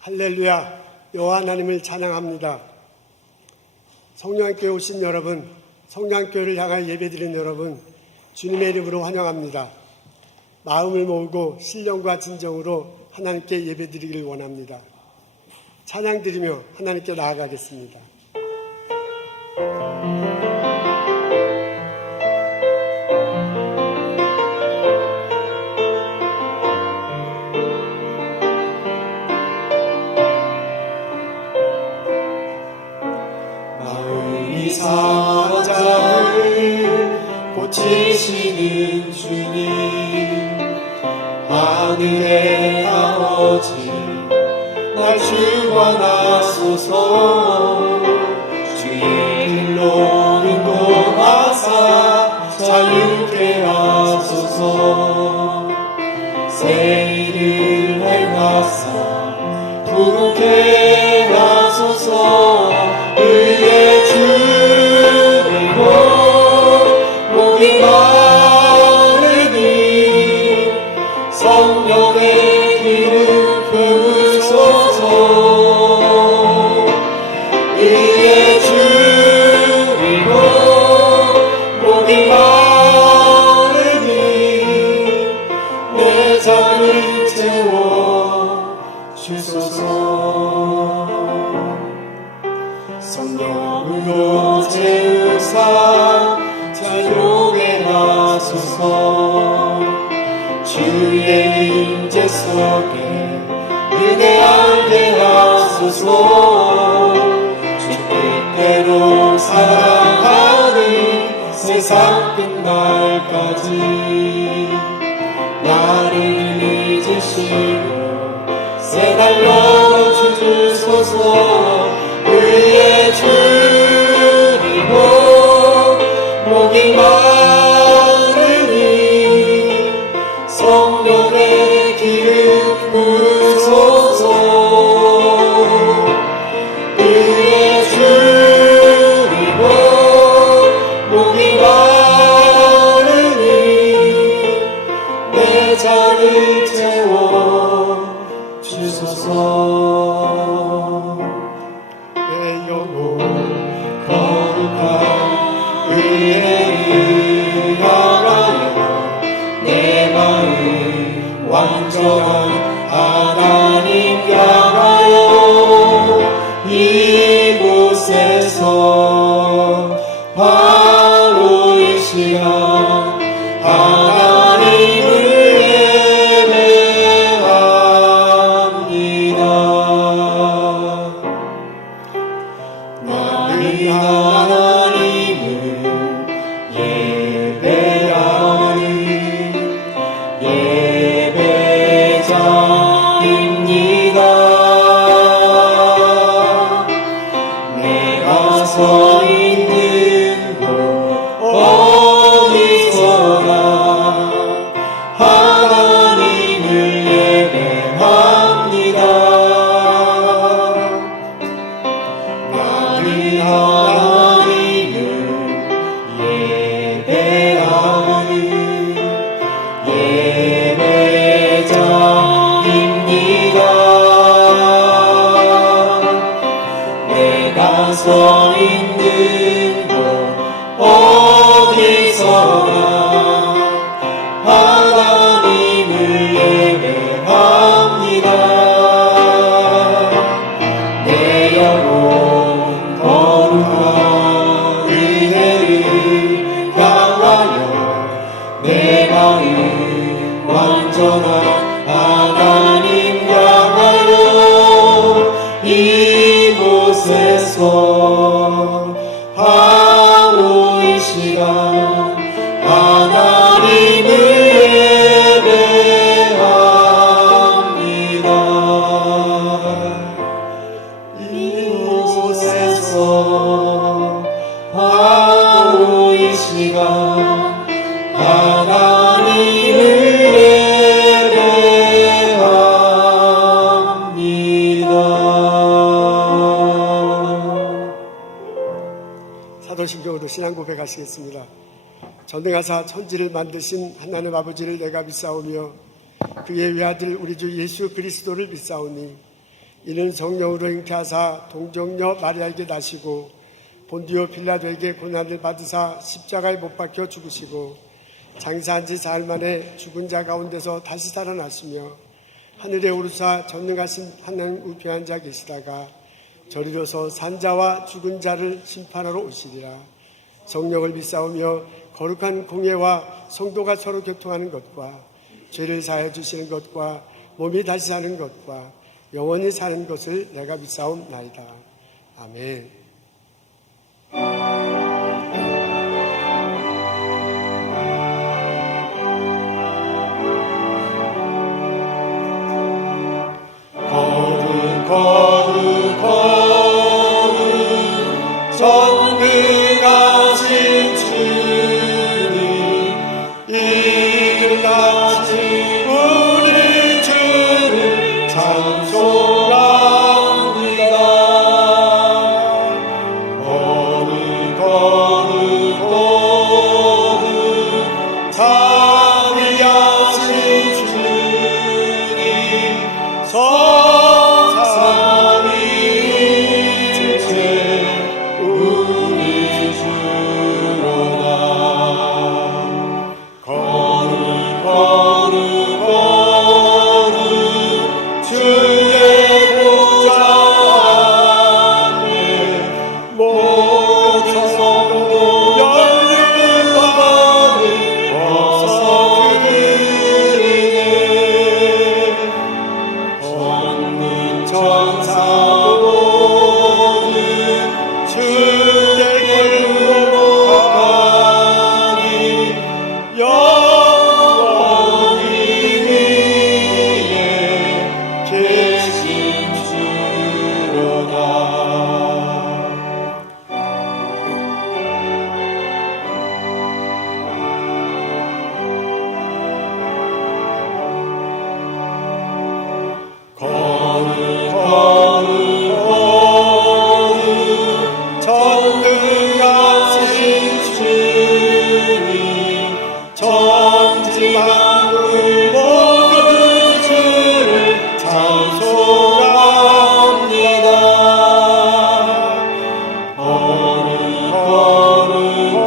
할렐루야, 여호와 하나님을 찬양합니다. 성령학교에 오신 여러분, 성령학교를 향하여 예배드린 여러분, 주님의 이름으로 환영합니다. 마음을 모으고 신령과 진정으로 하나님께 예배드리기를 원합니다. 찬양드리며 하나님께 나아가겠습니다. 사자를 고치시는 주님, 하늘의 아버지 날 주관하소서. 주의 길로 인도하사 자유케 하소서. 새 일을 행하사 부르게 하소서. 의의 주이고 목이 마르니 성령의 기름 부으소서. 의의 주이고 목이 마르니 내 잔을 채워 주소서. 성령으로 채우사 자유케 하소서. 주의 임재 속에 은혜 알게 하소서. 주 뜻대로 살아가는 세상 끝날까지 나를 잊으시고 새 날로 주소서. 의의 주이고 목이 마르니 성령의 기름 부으소서. 의의 주이고 목이 마르니 내 잔을 채워 주소서. 거룩한 은혜를 향하여 내 마음 완전한 하나님 향하여 이곳에서 바로 이 시간 하나님을 서 있는 곳 어디서나 하나님을 예배합니다. 나는 하나님을 예배하는 예배자입니다. 내가 서 있는 곳 어디서나 하나님을 예배합니다. 내 영혼 거룩한 은혜를 향하여 내 마음 완전한 하나님 향하여 이곳에서 바로 이 시간 하나님을 예배합니다. 이곳에서 바로 이 시간 하나님을 사도신경으로 신앙 고백하시겠습니다. 전능하사 천지를 만드신 하나님 아버지를 내가 믿사오며 그의 외아들 우리 주 예수 그리스도를 믿사오니 이는 성령으로 잉태하사 동정녀 마리아에게 나시고 본디오 빌라도에게 고난을 받으사 십자가에 못 박혀 죽으시고 장사한 지 사흘 만에 죽은 자 가운데서 다시 살아나시며 하늘에 오르사 전능하신 하나님 우편에 앉아 계시다가 저리로서 산자와 죽은 자를 심판하러 오시리라. 성령을 믿사오며 거룩한 공예와 성도가 서로 교통하는 것과 죄를 사하여 주시는 것과 몸이 다시 사는 것과 영원히 사는 것을 내가 믿사옵나이다. 아멘. 거룩 거룩 거룩 전능하신 주님 일어나신 우리 주를 찬송합니다. 거룩 거룩 거룩 자비하신 주님 성삼위일체 우리 주로다. 거룩 거룩 거룩 주의 보좌 앞에 모든 성도 열림받을 어서 드리네. 전능 천사 모든 주께 굴복하니 영원히 위에 계신 주로다. 거룩 거룩 거룩 전능하신 주님 전지만물 모든 주를 찬송합니다. 거룩 거룩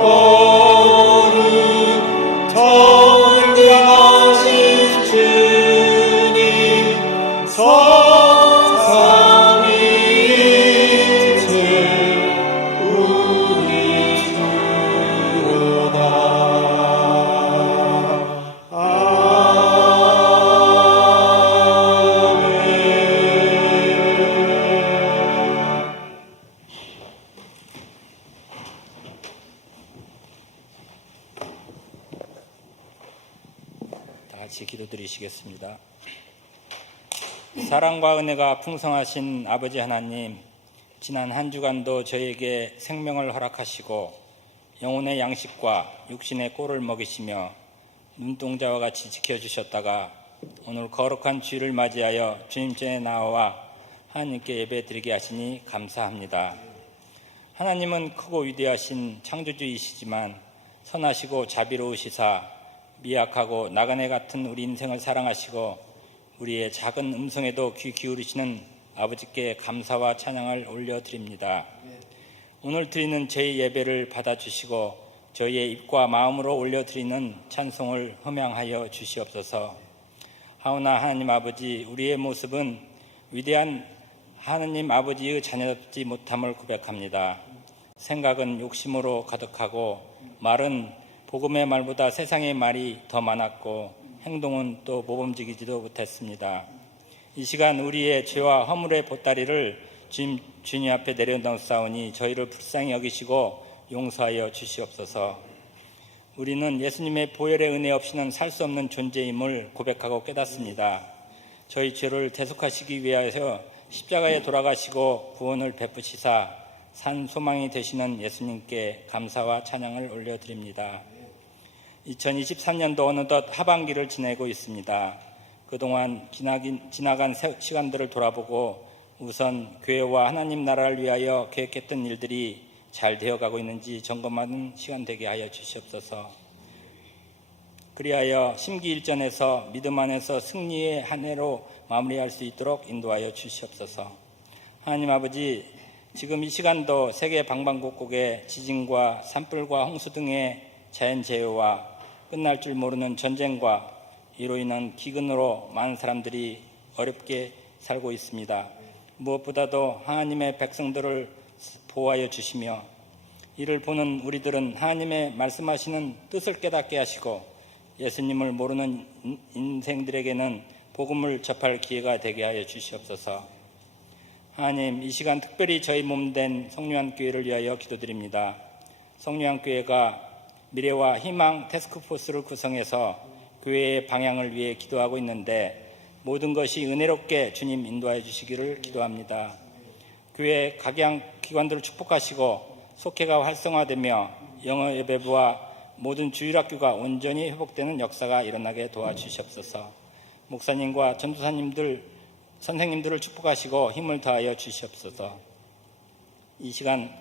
거룩 전능하신 주님 성삼위일체 우리 주로다. 아멘. 다 같이 기도드리시겠습니다. 사랑과 은혜가 풍성하신 아버지 하나님, 지난 한 주간도 저에게 생명을 허락하시고 영혼의 양식과 육신의 꼴을 먹이시며 눈동자와 같이 지켜주셨다가 오늘 거룩한 주일을 맞이하여 주님전에 나와 하나님께 예배드리게 하시니 감사합니다. 하나님은 크고 위대하신 창조주이시지만 선하시고 자비로우시사 미약하고 나그네 같은 우리 인생을 사랑하시고 우리의 작은 음성에도 귀 기울이시는 아버지께 감사와 찬양을 올려드립니다. 오늘 드리는 저희 예배를 받아주시고 저희의 입과 마음으로 올려드리는 찬송을 흠양하여 주시옵소서. 하오나 하나님 아버지, 우리의 모습은 위대한 하나님 아버지의 자녀답지 못함을 고백합니다. 생각은 욕심으로 가득하고 말은 복음의 말보다 세상의 말이 더 많았고 행동은 또 모범지기지도 못했습니다. 이 시간 우리의 죄와 허물의 보따리를 주님 앞에 내려놓사오니 저희를 불쌍히 여기시고 용서하여 주시옵소서. 우리는 예수님의 보혈의 은혜 없이는 살 수 없는 존재임을 고백하고 깨닫습니다. 저희 죄를 대속하시기 위하여 십자가에 돌아가시고 구원을 베푸시사 산 소망이 되시는 예수님께 감사와 찬양을 올려드립니다. 2023년도 어느덧 하반기를 지내고 있습니다. 그동안 지나간 시간들을 돌아보고 우선 교회와 하나님 나라를 위하여 계획했던 일들이 잘 되어가고 있는지 점검하는 시간 되게 하여 주시옵소서. 그리하여 심기일전에서 믿음 안에서 승리의 한 해로 마무리할 수 있도록 인도하여 주시옵소서. 하나님 아버지, 지금 이 시간도 세계 방방곡곡에 지진과 산불과 홍수 등의 자연재해와 끝날 줄 모르는 전쟁과 이로 인한 기근으로 많은 사람들이 어렵게 살고 있습니다. 무엇보다도 하나님의 백성들을 보호하여 주시며 이를 보는 우리들은 하나님의 말씀하시는 뜻을 깨닫게 하시고 예수님을 모르는 인생들에게는 복음을 접할 기회가 되게 하여 주시옵소서. 하나님, 이 시간 특별히 저희 몸된 성령교회를 위하여 기도드립니다. 성령교회가 미래와 희망 태스크포스를 구성해서 교회의 방향을 위해 기도하고 있는데 모든 것이 은혜롭게 주님 인도하여 주시기를 기도합니다. 교회 각양 기관들을 축복하시고 속회가 활성화되며 영어 예배부와 모든 주일학교가 온전히 회복되는 역사가 일어나게 도와주시옵소서. 목사님과 전도사님들, 선생님들을 축복하시고 힘을 더하여 주시옵소서. 이 시간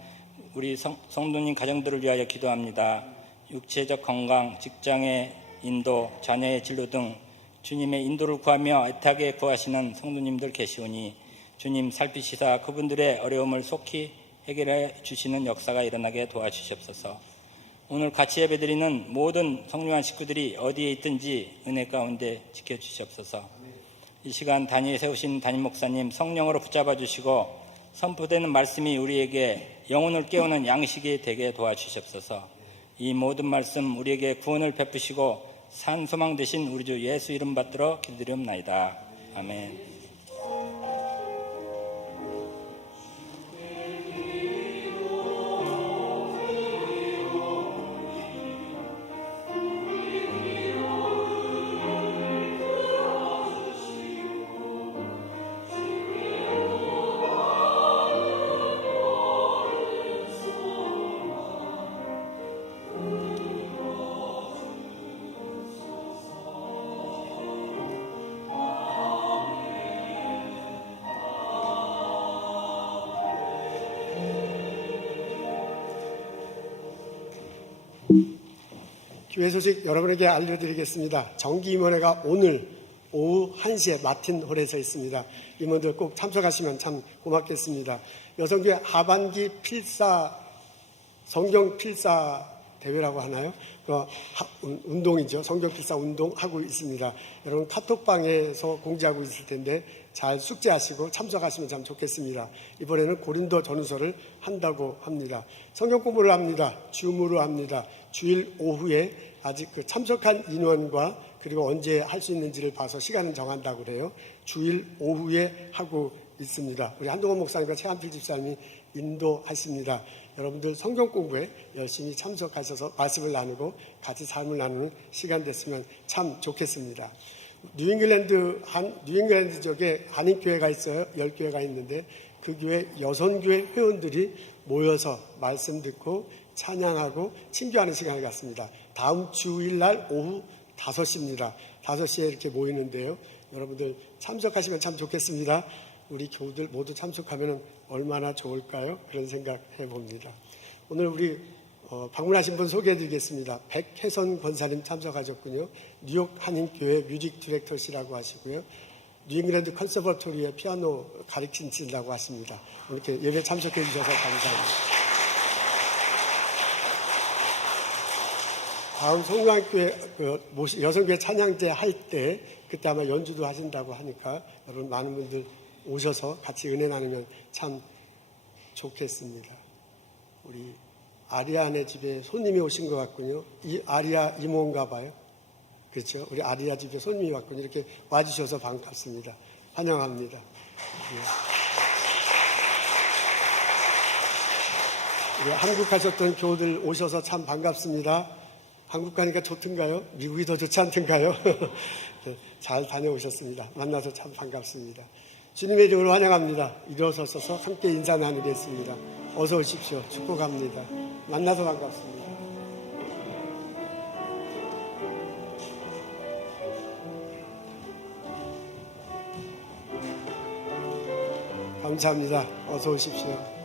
우리 성도님 가정들을 위하여 기도합니다. 육체적 건강, 직장의 인도, 자녀의 진로 등 주님의 인도를 구하며 애타게 구하시는 성도님들 계시오니 주님 살피시사 그분들의 어려움을 속히 해결해 주시는 역사가 일어나게 도와주시옵소서. 오늘 같이 예배드리는 모든 성령한 식구들이 어디에 있든지 은혜 가운데 지켜주시옵소서. 이 시간 단위에 세우신 담임 목사님 성령으로 붙잡아 주시고 선포되는 말씀이 우리에게 영혼을 깨우는 양식이 되게 도와주시옵소서. 이 모든 말씀 우리에게 구원을 베푸시고 산 소망 되신 우리 주 예수 이름 받들어 기도드리옵나이다. 아멘. 교회 소식 여러분에게 알려드리겠습니다. 정기임원회가 오늘 오후 1시에 마틴홀에서 있습니다. 임원들 꼭 참석하시면 참 고맙겠습니다. 여성교회 하반기 필사, 성경 필사 대회라고 하나요? 그 운동이죠. 성경 필사 운동 하고 있습니다. 여러분 카톡방에서 공지하고 있을 텐데 잘 숙지하시고 참석하시면 참 좋겠습니다. 이번에는 고린도 전후서를 한다고 합니다. 성경 공부를 합니다. 줌으로 합니다. 주일 오후에 아직 그 참석한 인원과 그리고 언제 할 수 있는지를 봐서 시간을 정한다고 그래요. 주일 오후에 하고 있습니다. 우리 한동원 목사님과 최한필 집사님이 인도하십니다. 여러분들 성경 공부에 열심히 참석하셔서 말씀을 나누고 같이 삶을 나누는 시간 됐으면 참 좋겠습니다. 뉴잉글랜드 쪽에 한인교회가 있어요. 10교회가 있는데 그 교회 여성교회 회원들이 모여서 말씀 듣고 찬양하고 친교하는 시간을 갖습니다. 다음 주일날 오후 5시입니다. 5시에 이렇게 모이는데요. 여러분들 참석하시면 참 좋겠습니다. 우리 교우들 모두 참석하면 얼마나 좋을까요? 그런 생각 해봅니다. 오늘 우리 방문하신 분 소개해드리겠습니다. 백혜선 권사님 참석하셨군요. 뉴욕 한인교회 뮤직 디렉터시라고 하시고요. 뉴잉글랜드 컨서버토리에 피아노 가르친다고 하십니다. 이렇게 예배 참석해 주셔서 감사합니다. 다음 성령교회 여성교회 찬양제 할 때 그때 아마 연주도 하신다고 하니까 여러분 많은 분들 오셔서 같이 은혜 나누면 참 좋겠습니다. 우리 아리아네 집에 손님이 오신 것 같군요. 이 아리아 이모인가 봐요. 그렇죠. 우리 아리아 집에 손님이 왔군요. 이렇게 와주셔서 반갑습니다. 환영합니다. 예. 우리 한국 가셨던 교우들 오셔서 참 반갑습니다. 한국 가니까 좋던가요? 미국이 더 좋지 않던가요? 잘 다녀오셨습니다. 만나서 참 반갑습니다. 주님의 이름으로 환영합니다. 일어서서 함께 인사 나누겠습니다. 어서 오십시오. 축복합니다. 만나서 반갑습니다. 감사합니다. 어서 오십시오.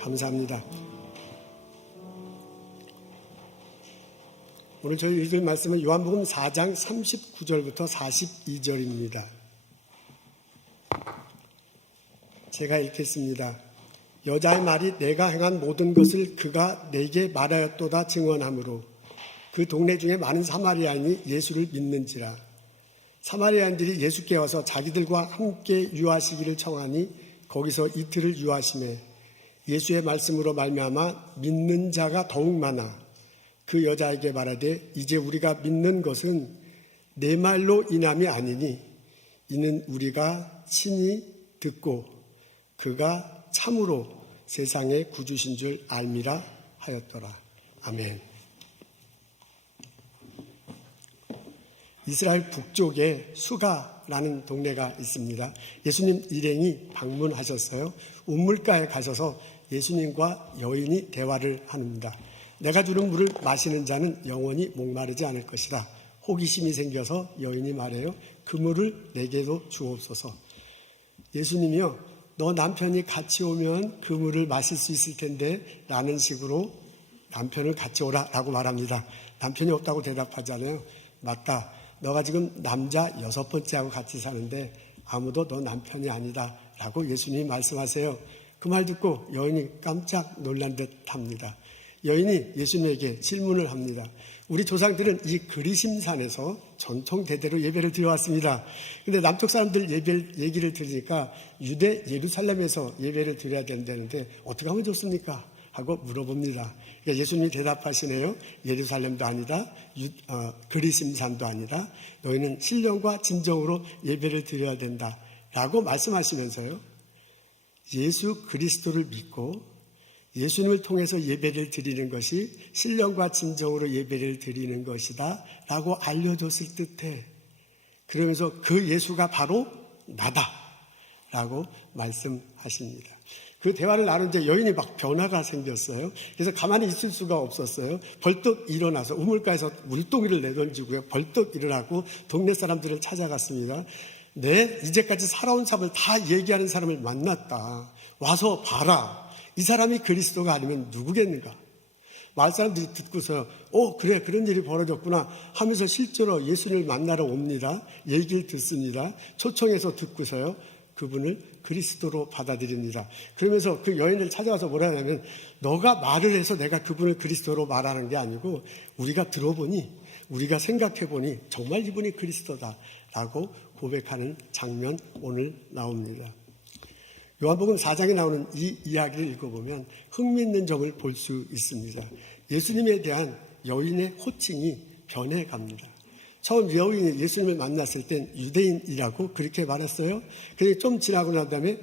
감사합니다. 오늘 저희 읽을 말씀은 요한복음 4장 39절부터 42절입니다. 제가 읽겠습니다. 여자의 말이 내가 행한 모든 것을 그가 내게 말하였도다 증언하므로 그 동네 중에 많은 사마리아인이 예수를 믿는지라. 사마리아인들이 예수께 와서 자기들과 함께 유하시기를 청하니 거기서 이틀을 유하시매 예수의 말씀으로 말미암아 믿는 자가 더욱 많아 그 여자에게 말하되 이제 우리가 믿는 것은 내 말로 인함이 아니니 이는 우리가 친히 듣고 그가 참으로 세상의 구주신 줄 알미라 하였더라. 아멘. 이스라엘 북쪽에 수가라는 동네가 있습니다. 예수님 일행이 방문하셨어요. 우물가에 가셔서 예수님과 여인이 대화를 합니다. 내가 주는 물을 마시는 자는 영원히 목마르지 않을 것이다. 호기심이 생겨서 여인이 말해요. 그 물을 내게도 주옵소서. 예수님이요, 너 남편이 같이 오면 그 물을 마실 수 있을 텐데 라는 식으로 남편을 같이 오라라고 말합니다. 남편이 없다고 대답하잖아요. 맞다. 너가 지금 남자 6번째하고 같이 사는데 아무도 너 남편이 아니다 라고 예수님이 말씀하세요. 그 말 듣고 여인이 깜짝 놀란 듯 합니다. 여인이 예수님에게 질문을 합니다. 우리 조상들은 이 그리심산에서 전통 대대로 예배를 드려왔습니다. 근데 남쪽 사람들 얘기를 들으니까 유대 예루살렘에서 예배를 드려야 된다는데 어떻게 하면 좋습니까? 하고 물어봅니다. 그러니까 예수님이 대답하시네요. 예루살렘도 아니다. 그리심산도 아니다. 너희는 신령과 진정으로 예배를 드려야 된다. 라고 말씀하시면서요. 예수 그리스도를 믿고 예수님을 통해서 예배를 드리는 것이 신령과 진정으로 예배를 드리는 것이다 라고 알려줬을 듯해. 그러면서 그 예수가 바로 나다 라고 말씀하십니다. 그 대화를 나누는데 여인이 막 변화가 생겼어요. 그래서 가만히 있을 수가 없었어요. 벌떡 일어나서 우물가에서 물동이를 내던지고요. 벌떡 일어나고 동네 사람들을 찾아갔습니다. 이제까지 살아온 삶을 다 얘기하는 사람을 만났다. 와서 봐라. 이 사람이 그리스도가 아니면 누구겠는가? 마을 사람들이 듣고서 그래 그런 일이 벌어졌구나 하면서 실제로 예수님을 만나러 옵니다. 얘기를 듣습니다. 초청해서 듣고서요. 그분을 그리스도로 받아들입니다. 그러면서 그 여인을 찾아가서 뭐라 하냐면 너가 말을 해서 내가 그분을 그리스도로 말하는 게 아니고 우리가 들어보니 우리가 생각해보니 정말 이분이 그리스도다라고 고백하는 장면 오늘 나옵니다. 요한복음 4장에 나오는 이 이야기를 읽어보면 흥미있는 점을 볼 수 있습니다. 예수님에 대한 여인의 호칭이 변해갑니다. 처음 여인이 예수님을 만났을 땐 유대인이라고 그렇게 말했어요. 그리고 좀 지나고 난 다음에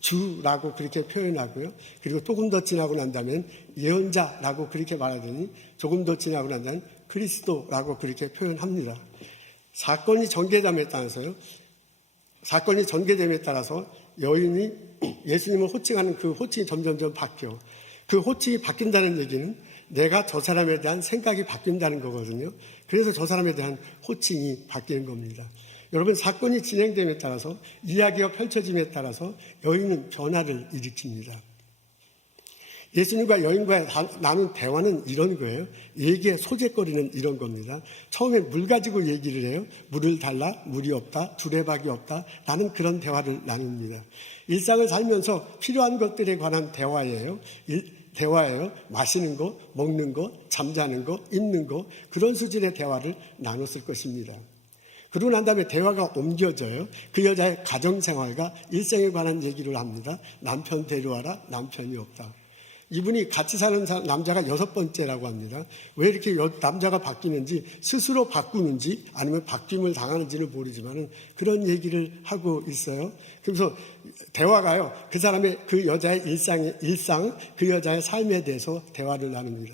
주라고 그렇게 표현하고요. 그리고 조금 더 지나고 난 다음에 예언자라고 그렇게 말하더니 조금 더 지나고 난 다음에 그리스도라고 그렇게 표현합니다. 사건이 전개됨에 따라서 여인이 예수님을 호칭하는 그 호칭이 점점점 바뀌어. 그 호칭이 바뀐다는 얘기는 내가 저 사람에 대한 생각이 바뀐다는 거거든요. 그래서 저 사람에 대한 호칭이 바뀌는 겁니다. 여러분, 사건이 진행됨에 따라서 이야기가 펼쳐짐에 따라서 여인은 변화를 일으킵니다. 예수님과 여인과 나눈 대화는 이런 거예요. 얘기의 소재거리는 이런 겁니다. 처음에 물 가지고 얘기를 해요. 물을 달라, 물이 없다, 두레박이 없다 라는 그런 대화를 나눕니다. 일상을 살면서 필요한 것들에 관한 대화예요. 마시는 거, 먹는 거, 잠자는 거, 입는 거 그런 수준의 대화를 나눴을 것입니다. 그러고 난 다음에 대화가 옮겨져요. 그 여자의 가정생활과 일생에 관한 얘기를 합니다. 남편 데려와라, 남편이 없다. 이분이 같이 사는 남자가 6번째라고 합니다. 왜 이렇게 남자가 바뀌는지 스스로 바꾸는지 아니면 바뀜을 당하는지는 모르지만 그런 얘기를 하고 있어요. 그래서 대화가요. 그 사람의 그 여자의 일상 그 여자의 삶에 대해서 대화를 나눕니다.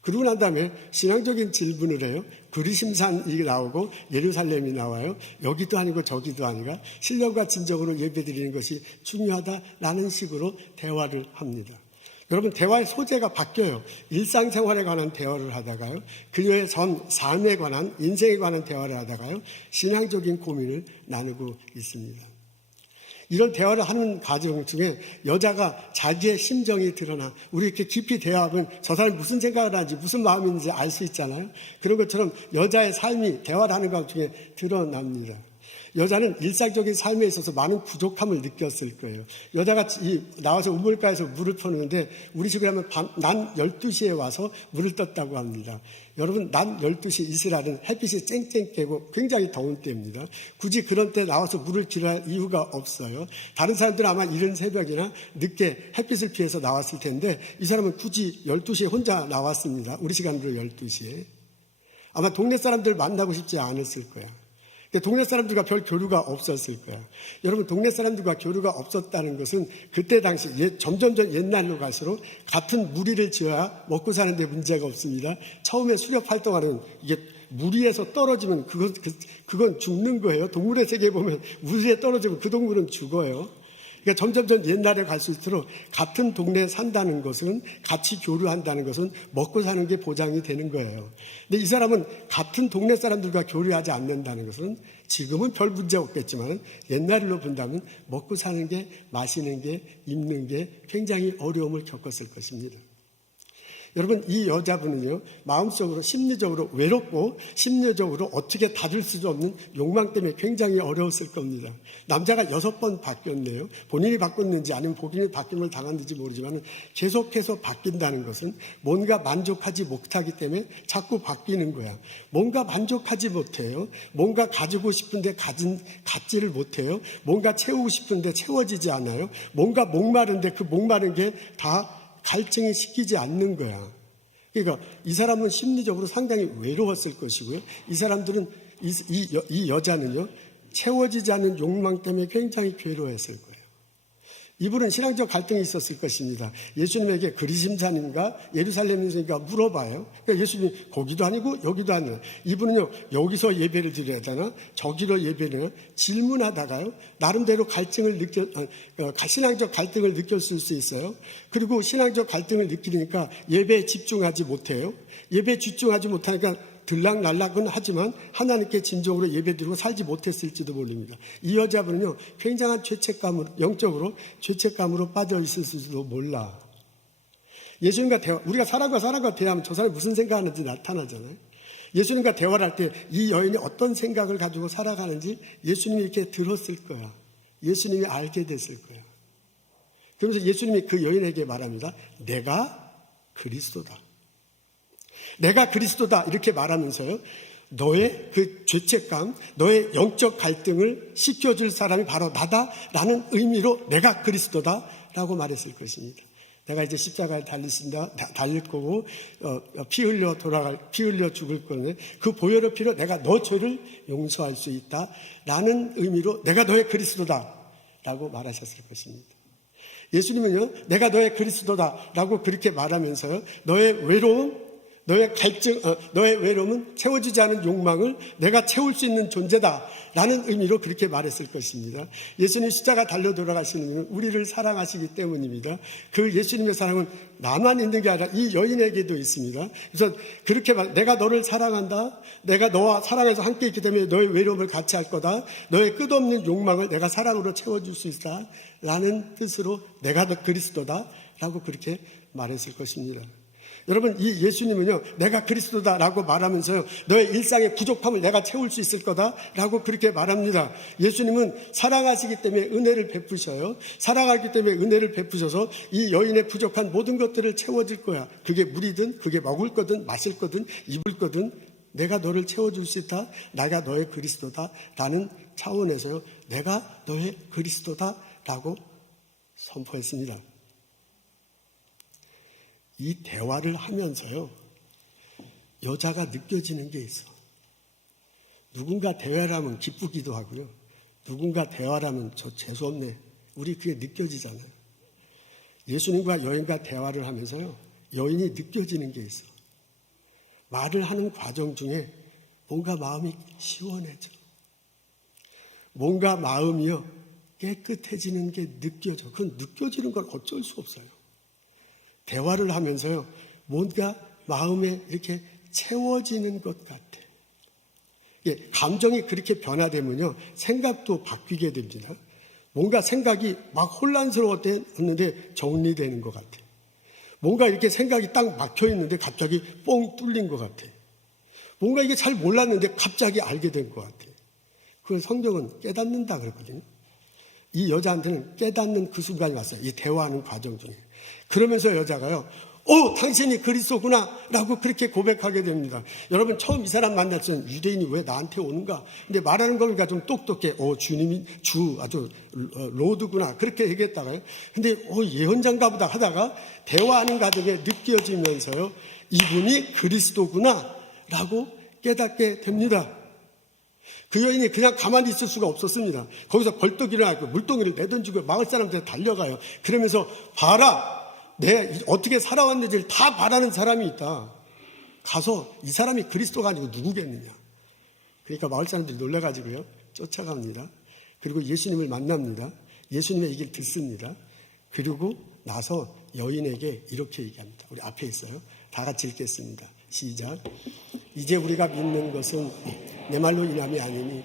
그러고 난 다음에 신앙적인 질문을 해요. 그리심산이 나오고 예루살렘이 나와요. 여기도 아니고 저기도 아니라 신령과 진정으로 예배드리는 것이 중요하다라는 식으로 대화를 합니다. 여러분, 대화의 소재가 바뀌어요. 일상생활에 관한 대화를 하다가요. 그녀의 삶에 관한, 인생에 관한 대화를 하다가요. 신앙적인 고민을 나누고 있습니다. 이런 대화를 하는 과정 중에 여자가 자기의 심정이 드러나 우리 이렇게 깊이 대화하면 저 사람이 무슨 생각을 하는지 무슨 마음인지 알 수 있잖아요. 그런 것처럼 여자의 삶이 대화를 하는 것 중에 드러납니다. 여자는 일상적인 삶에 있어서 많은 부족함을 느꼈을 거예요. 여자가 나와서 우물가에서 물을 퍼는데 우리 식으로 하면 난 12시에 와서 물을 떴다고 합니다. 여러분, 난 12시 이스라엘은 햇빛이 쨍쨍 깨고 굉장히 더운 때입니다. 굳이 그런 때 나와서 물을 길어할 이유가 없어요. 다른 사람들은 아마 이른 새벽이나 늦게 햇빛을 피해서 나왔을 텐데 이 사람은 굳이 12시에 혼자 나왔습니다. 우리 시간으로 12시에. 아마 동네 사람들 만나고 싶지 않았을 거야. 동네 사람들과 별 교류가 없었을 거야. 여러분, 동네 사람들과 교류가 없었다는 것은 그때 당시 점점 옛날로 갈수록 같은 무리를 지어야 먹고 사는데 문제가 없습니다. 처음에 수렵 활동하는 이게 물 위에서 떨어지면 그건 죽는 거예요. 동물의 세계에 보면 물 위에 떨어지면 그 동물은 죽어요. 그러니까 점점 옛날에 갈수록 같은 동네에 산다는 것은 같이 교류한다는 것은 먹고 사는 게 보장이 되는 거예요. 근데 이 사람은 같은 동네 사람들과 교류하지 않는다는 것은 지금은 별 문제 없겠지만 옛날로 본다면 먹고 사는 게 마시는 게 입는 게 굉장히 어려움을 겪었을 것입니다. 여러분, 이 여자분은요, 마음속으로 심리적으로 외롭고 심리적으로 어떻게 다줄 수 없는 욕망 때문에 굉장히 어려웠을 겁니다. 남자가 6번 바뀌었네요. 본인이 바꿨는지 아니면 본인이 바뀜을 당했는지 모르지만 계속해서 바뀐다는 것은 뭔가 만족하지 못하기 때문에 자꾸 바뀌는 거야. 뭔가 만족하지 못해요. 뭔가 가지고 싶은데 갖지를 못해요. 뭔가 채우고 싶은데 채워지지 않아요. 뭔가 목마른데 그 목마른 게 다 갈증이 식히지 않는 거야. 그러니까 이 사람은 심리적으로 상당히 외로웠을 것이고요. 이 사람들은 이 여자는요, 채워지지 않는 욕망 때문에 굉장히 괴로워했을 거예요. 이분은 신앙적 갈등이 있었을 것입니다. 예수님에게 그리심산인가 예루살렘인가 물어봐요. 그러니까 예수님이 거기도 아니고 여기도 아니고, 이분은요 여기서 예배를 드려야 되나 저기로 예배를 해야 질문하다가요 나름대로 신앙적 갈등을 느꼈을 수 있어요. 그리고 신앙적 갈등을 느끼니까 예배에 집중하지 못해요. 예배에 집중하지 못하니까 들락날락은 하지만 하나님께 진정으로 예배드리고 살지 못했을지도 모릅니다. 이 여자분은요 굉장한 영적으로 죄책감으로 빠져 있을지도 몰라. 예수님과 우리가 사람과 대화하면 저 사람이 무슨 생각하는지 나타나잖아요. 예수님과 대화를 할 때 이 여인이 어떤 생각을 가지고 살아가는지 예수님이 이렇게 들었을 거야. 예수님이 알게 됐을 거야. 그러면서 예수님이 그 여인에게 말합니다. 내가 그리스도다. 내가 그리스도다 이렇게 말하면서요, 너의 그 죄책감, 너의 영적 갈등을 식혀줄 사람이 바로 나다라는 의미로 내가 그리스도다라고 말했을 것입니다. 내가 이제 십자가에 달릴 거고 피 흘려 죽을 거네. 그 보혈의 피로 내가 너 죄를 용서할 수 있다라는 의미로 내가 너의 그리스도다라고 말하셨을 것입니다. 예수님은요, 내가 너의 그리스도다라고 그렇게 말하면서요, 너의 외로움, 너의 갈증, 너의 외로움은 채워지지 않은 욕망을 내가 채울 수 있는 존재다라는 의미로 그렇게 말했을 것입니다. 예수님 십자가 달려 돌아가시는 이유는 우리를 사랑하시기 때문입니다. 그 예수님의 사랑은 나만 있는 게 아니라 이 여인에게도 있습니다. 그래서 그렇게 내가 너를 사랑한다. 내가 너와 사랑해서 함께 있기 때문에 너의 외로움을 같이 할 거다. 너의 끝없는 욕망을 내가 사랑으로 채워줄 수 있다. 라는 뜻으로 내가 너 그리스도다라고 그렇게 말했을 것입니다. 여러분, 이 예수님은요, 내가 그리스도다라고 말하면서 너의 일상의 부족함을 내가 채울 수 있을 거다라고 그렇게 말합니다. 예수님은 사랑하시기 때문에 은혜를 베푸셔요. 사랑하기 때문에 은혜를 베푸셔서 이 여인의 부족한 모든 것들을 채워질 거야. 그게 물이든 그게 먹을 거든 마실 거든 입을 거든 내가 너를 채워줄 수 있다. 내가 너의 그리스도다라는 차원에서요, 내가 너의 그리스도다라고 선포했습니다. 이 대화를 하면서요, 여자가 느껴지는 게 있어. 누군가 대화를 하면 기쁘기도 하고요. 누군가 대화를 하면 저 재수없네. 우리 그게 느껴지잖아요. 예수님과 여인과 대화를 하면서요, 여인이 느껴지는 게 있어. 말을 하는 과정 중에 뭔가 마음이 시원해져. 뭔가 마음이요, 깨끗해지는 게 느껴져. 그건 느껴지는 건 어쩔 수 없어요. 대화를 하면서요, 뭔가 마음에 이렇게 채워지는 것 같아. 감정이 그렇게 변화되면요, 생각도 바뀌게 됩니다. 뭔가 생각이 막 혼란스러웠는데 정리되는 것 같아. 뭔가 이렇게 생각이 딱 막혀 있는데 갑자기 뻥 뚫린 것 같아. 뭔가 이게 잘 몰랐는데 갑자기 알게 된 것 같아. 그걸 성경은 깨닫는다 그랬거든요. 이 여자한테는 깨닫는 그 순간이 왔어요. 이 대화하는 과정 중에. 그러면서 여자가요, 당신이 그리스도구나 라고 그렇게 고백하게 됩니다. 여러분, 처음 이 사람 만날 때는 유대인이 왜 나한테 오는가? 근데 말하는 거 보니까 좀 똑똑해. 주님이 아주 로드구나 그렇게 얘기했다가요. 근데 예언자인가 보다 하다가 대화하는 과정에 느껴지면서요, 이분이 그리스도구나 라고 깨닫게 됩니다. 그 여인이 그냥 가만히 있을 수가 없었습니다. 거기서 벌떡 일어나고 물동이를 내던지고 마을 사람들한테 달려가요. 그러면서 봐라, 내 어떻게 살아왔는지를 다 말하는 사람이 있다. 가서 이 사람이 그리스도가 아니고 누구겠느냐. 그러니까 마을 사람들이 놀라가지고요, 쫓아갑니다. 그리고 예수님을 만납니다. 예수님의 얘기를 듣습니다. 그리고 나서 여인에게 이렇게 얘기합니다. 우리 앞에 있어요. 다 같이 읽겠습니다. 시작. 이제 우리가 믿는 것은 내 말로 인함이 아니니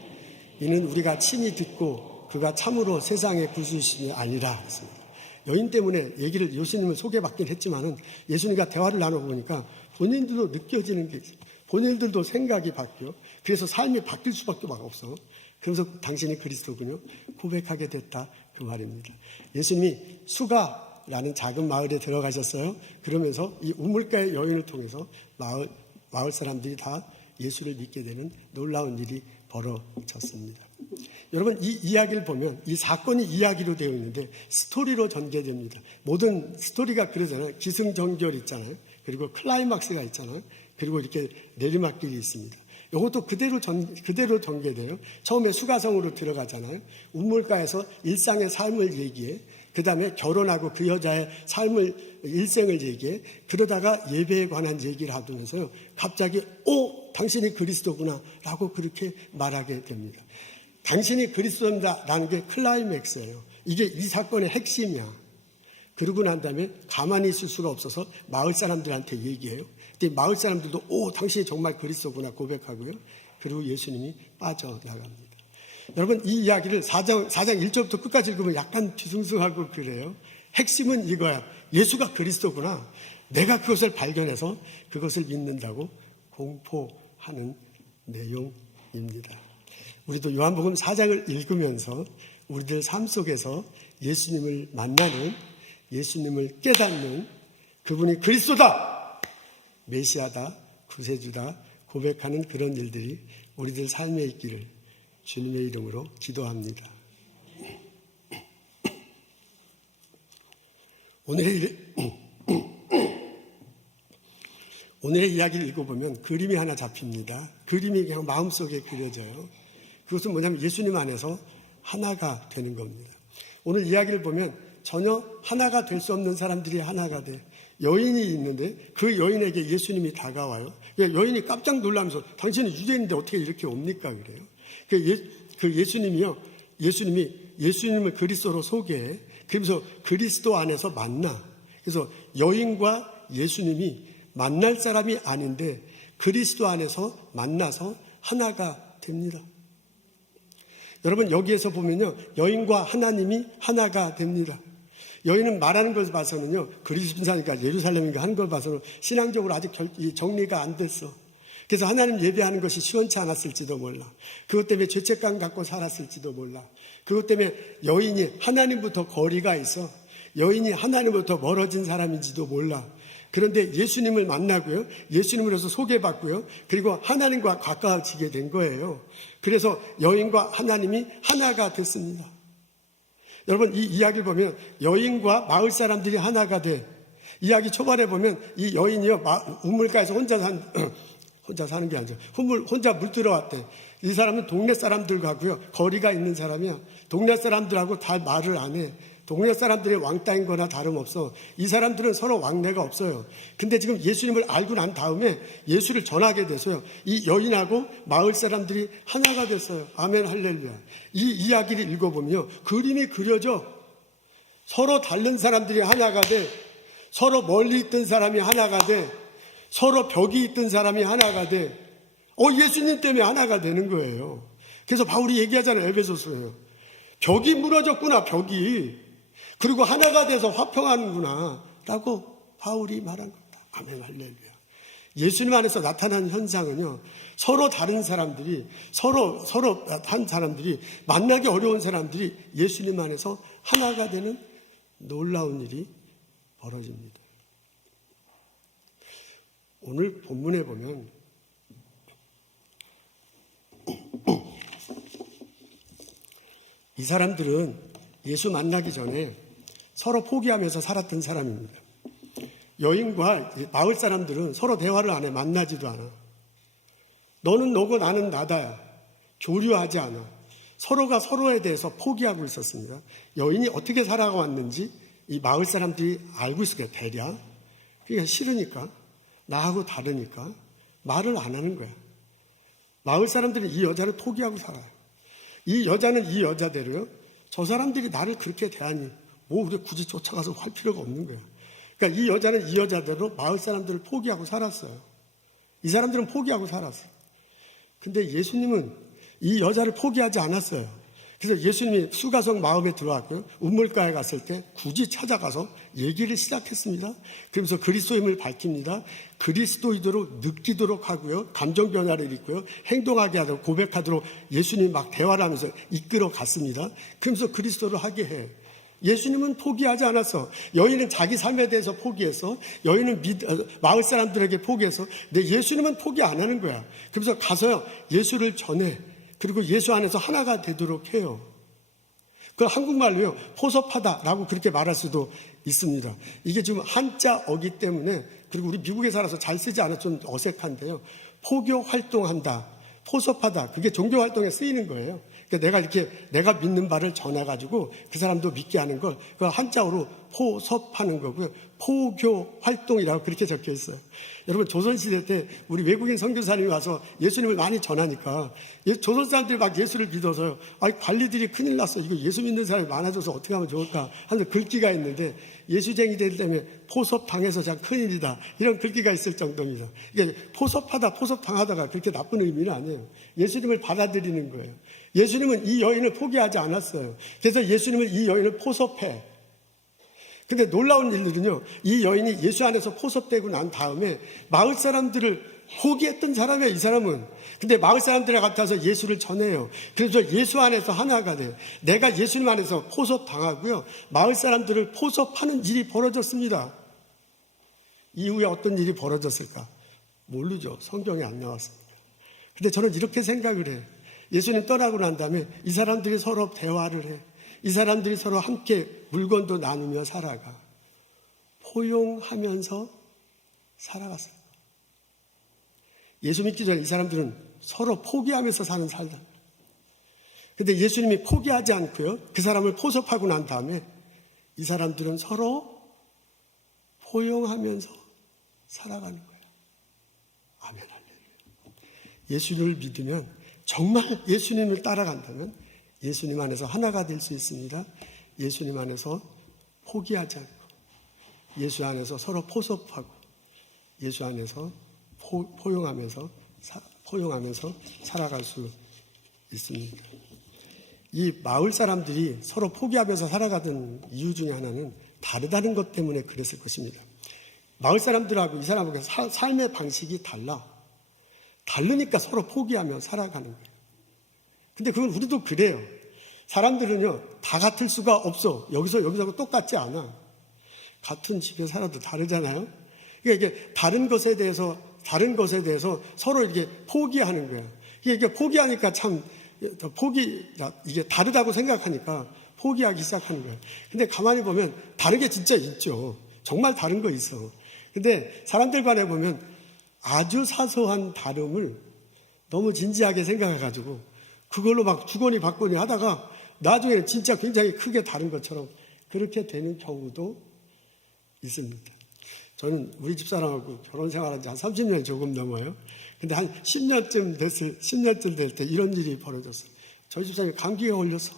이는 우리가 친히 듣고 그가 참으로 세상의 구주이심이 아니라 했습니다. 여인 때문에 얘기를 예수님을 소개받긴 했지만은 예수님과 대화를 나눠보니까 본인들도 느껴지는 게 있어요. 본인들도 생각이 바뀌어. 그래서 삶이 바뀔 수밖에 없어. 그래서 당신이 그리스도군요. 고백하게 됐다. 그 말입니다. 예수님이 수가라는 작은 마을에 들어가셨어요. 그러면서 이 우물가의 여인을 통해서 마을 사람들이 다 예수를 믿게 되는 놀라운 일이 벌어졌습니다. 여러분, 이 이야기를 보면 이 사건이 이야기로 되어 있는데 스토리로 전개됩니다. 모든 스토리가 그러잖아요. 기승전결 있잖아요. 그리고 클라이막스가 있잖아요. 그리고 이렇게 내리막길이 있습니다. 이것도 그대로 전개돼요. 처음에 수가성으로 들어가잖아요. 우물가에서 일상의 삶을 얘기해. 그 다음에 결혼하고 그 여자의 일생을 얘기해. 그러다가 예배에 관한 얘기를 하면서요, 갑자기 당신이 그리스도구나 라고 그렇게 말하게 됩니다. 당신이 그리스도입니다 라는 게 클라이맥스예요. 이게 이 사건의 핵심이야. 그러고 난 다음에 가만히 있을 수가 없어서 마을 사람들한테 얘기해요. 근데 마을 사람들도 당신이 정말 그리스도구나 고백하고요. 그리고 예수님이 빠져나갑니다. 여러분, 이 이야기를 4장 1절부터 끝까지 읽으면 약간 뒤숭숭하고 그래요. 핵심은 이거야. 예수가 그리스도구나. 내가 그것을 발견해서 그것을 믿는다고 공포하는 내용입니다. 우리도 요한복음 4장을 읽으면서 우리들 삶 속에서 예수님을 만나는, 예수님을 깨닫는, 그분이 그리스도다, 메시아다, 구세주다 고백하는 그런 일들이 우리들 삶에 있기를 주님의 이름으로 기도합니다. 오늘의 이야기를 읽어보면 그림이 하나 잡힙니다. 그림이 그냥 마음속에 그려져요. 그것은 뭐냐면 예수님 안에서 하나가 되는 겁니다. 오늘 이야기를 보면 전혀 하나가 될 수 없는 사람들이 하나가 돼. 여인이 있는데 그 여인에게 예수님이 다가와요. 여인이 깜짝 놀라면서 당신은 유대인인데 어떻게 이렇게 옵니까? 그래요. 그 예수님이 예수님을 그리스도로 소개해. 그러면서 그리스도 안에서 만나. 그래서 여인과 예수님이 만날 사람이 아닌데 그리스도 안에서 만나서 하나가 됩니다. 여러분, 여기에서 보면요, 여인과 하나님이 하나가 됩니다. 여인은 말하는 것을 봐서는요, 그리스도인사니까 예루살렘인가 하는 걸 봐서는 신앙적으로 아직 정리가 안 됐어. 그래서 하나님 예배하는 것이 시원치 않았을지도 몰라. 그것 때문에 죄책감 갖고 살았을지도 몰라. 그것 때문에 여인이 하나님부터 거리가 있어. 여인이 하나님부터 멀어진 사람인지도 몰라. 그런데 예수님을 만나고요, 예수님으로서 소개받고요, 그리고 하나님과 가까워지게 된 거예요. 그래서 여인과 하나님이 하나가 됐습니다. 여러분, 이 이야기를 보면 여인과 마을 사람들이 하나가 돼. 이야기 초반에 보면 이 여인이요, 우물가에서 혼자 사는 게 아니죠. 혼자 물 들어왔대. 이 사람은 동네 사람들하고요, 거리가 있는 사람이야. 동네 사람들하고 다 말을 안 해. 동네 사람들의 왕따인 거나 다름없어. 이 사람들은 서로 왕래가 없어요. 근데 지금 예수님을 알고 난 다음에 예수를 전하게 돼서요, 이 여인하고 마을 사람들이 하나가 됐어요. 아멘, 할렐루야. 이 이야기를 읽어보면요, 그림이 그려져. 서로 다른 사람들이 하나가 돼. 서로 멀리 있던 사람이 하나가 돼. 서로 벽이 있던 사람이 하나가 돼. 예수님 때문에 하나가 되는 거예요. 그래서 바울이 얘기하잖아요, 에베소서에요. 벽이 무너졌구나, 벽이. 그리고 하나가 돼서 화평하는구나 라고 바울이 말한 겁니다. 아멘, 할렐루야. 예수님 안에서 나타나는 현상은요, 서로 다른 사람들이, 서로 한 사람들이, 만나기 어려운 사람들이 예수님 안에서 하나가 되는 놀라운 일이 벌어집니다. 오늘 본문에 보면 이 사람들은 예수 만나기 전에 서로 포기하면서 살았던 사람입니다. 여인과 마을 사람들은 서로 대화를 안 해. 만나지도 않아. 너는 너고 나는 나다. 교류하지 않아. 서로가 서로에 대해서 포기하고 있었습니다. 여인이 어떻게 살아왔는지 이 마을 사람들이 알고 있을 거예요. 대략. 그러니까 싫으니까, 나하고 다르니까 말을 안 하는 거야. 마을 사람들은 이 여자를 포기하고 살아요. 이 여자는 이 여자대로요, 저 사람들이 나를 그렇게 대하니 뭐 우리 굳이 쫓아가서 할 필요가 없는 거야. 그러니까 이 여자는 이 여자대로 마을 사람들을 포기하고 살았어요. 이 사람들은 포기하고 살았어요. 근데 예수님은 이 여자를 포기하지 않았어요. 그래서 예수님이 수가성 마을에 들어왔고요, 우물가에 갔을 때 굳이 찾아가서 얘기를 시작했습니다. 그러면서 그리스도임을 밝힙니다. 그리스도이도로 느끼도록 하고요, 감정 변화를 일으키고요, 행동하게 하도록, 고백하도록 예수님이 막 대화를 하면서 이끌어 갔습니다. 그러면서 그리스도를 하게 해요. 예수님은 포기하지 않았어. 여인은 자기 삶에 대해서 포기해서, 여인은 마을 사람들에게 포기해서, 근데 예수님은 포기 안 하는 거야. 그래서 가서 예수를 전해. 그리고 예수 안에서 하나가 되도록 해요. 그 한국말로요, 포섭하다라고 그렇게 말할 수도 있습니다. 이게 지금 한자어기 때문에, 그리고 우리 미국에 살아서 잘 쓰지 않아 좀 어색한데요. 포교 활동한다, 포섭하다, 그게 종교 활동에 쓰이는 거예요. 그러니까 내가 믿는 바를 전해가지고 그 사람도 믿게 하는 걸, 그 한자어로 포섭하는 거고요. 포교 활동이라고 그렇게 적혀 있어요. 여러분, 조선시대 때 우리 외국인 선교사님이 와서 예수님을 많이 전하니까 조선 사람들이 막 예수를 믿어서요, 관리들이 큰일 났어. 이거 예수 믿는 사람이 많아져서 어떻게 하면 좋을까 하는 글귀가 있는데, 예수쟁이들 때문에 포섭당해서 참 큰일이다, 이런 글귀가 있을 정도입니다. 그러니까 포섭하다, 포섭당하다가 그렇게 나쁜 의미는 아니에요. 예수님을 받아들이는 거예요. 예수님은 이 여인을 포기하지 않았어요. 그래서 예수님은 이 여인을 포섭해. 근데 놀라운 일들은요, 이 여인이 예수 안에서 포섭되고 난 다음에 마을 사람들을 포기했던 사람이에요, 이 사람은. 근데 마을 사람들에 같아서 예수를 전해요. 그래서 예수 안에서 하나가 돼요. 내가 예수님 안에서 포섭당하고요, 마을 사람들을 포섭하는 일이 벌어졌습니다. 이후에 어떤 일이 벌어졌을까? 모르죠. 성경에 안 나왔습니다. 근데 저는 이렇게 생각을 해요. 예수님 떠나고 난 다음에 이 사람들이 서로 대화를 해. 이 사람들이 서로 함께 물건도 나누며 살아가. 포용하면서 살아갔어요. 예수 믿기 전에 이 사람들은 서로 포기하면서 사는 살다. 근데 예수님이 포기하지 않고요, 그 사람을 포섭하고 난 다음에 이 사람들은 서로 포용하면서 살아가는 거예요. 아멘, 할렐루야. 예수를 믿으면, 정말 예수님을 따라간다면 예수님 안에서 하나가 될 수 있습니다. 예수님 안에서 포기하지 않고, 예수 안에서 서로 포섭하고, 예수 안에서 포용하면서 살아갈 수 있습니다. 이 마을 사람들이 서로 포기하면서 살아가던 이유 중에 하나는 다르다는 것 때문에 그랬을 것입니다. 마을 사람들하고 이 사람하고 삶의 방식이 다르니까 서로 포기하며 살아가는 거예요. 근데 그건 우리도 그래요. 사람들은요, 다 같을 수가 없어. 여기서 똑같지 않아. 같은 집에 살아도 다르잖아요. 그러니까 이게 다른 것에 대해서 서로 이렇게 포기하는 거예요. 이게 포기하니까 이게 다르다고 생각하니까 포기하기 시작하는 거예요. 근데 가만히 보면 다른 게 진짜 있죠. 정말 다른 거 있어. 근데 사람들 간에 보면 아주 사소한 다름을 너무 진지하게 생각해가지고 그걸로 막 주거니 받거니 하다가 나중에는 진짜 굉장히 크게 다른 것처럼 그렇게 되는 경우도 있습니다. 저는 우리 집사람하고 결혼 생활한 지 한 30년 조금 넘어요. 근데 한 10년쯤 될 때 이런 일이 벌어졌어요. 저희 집사람이 감기가 걸려서,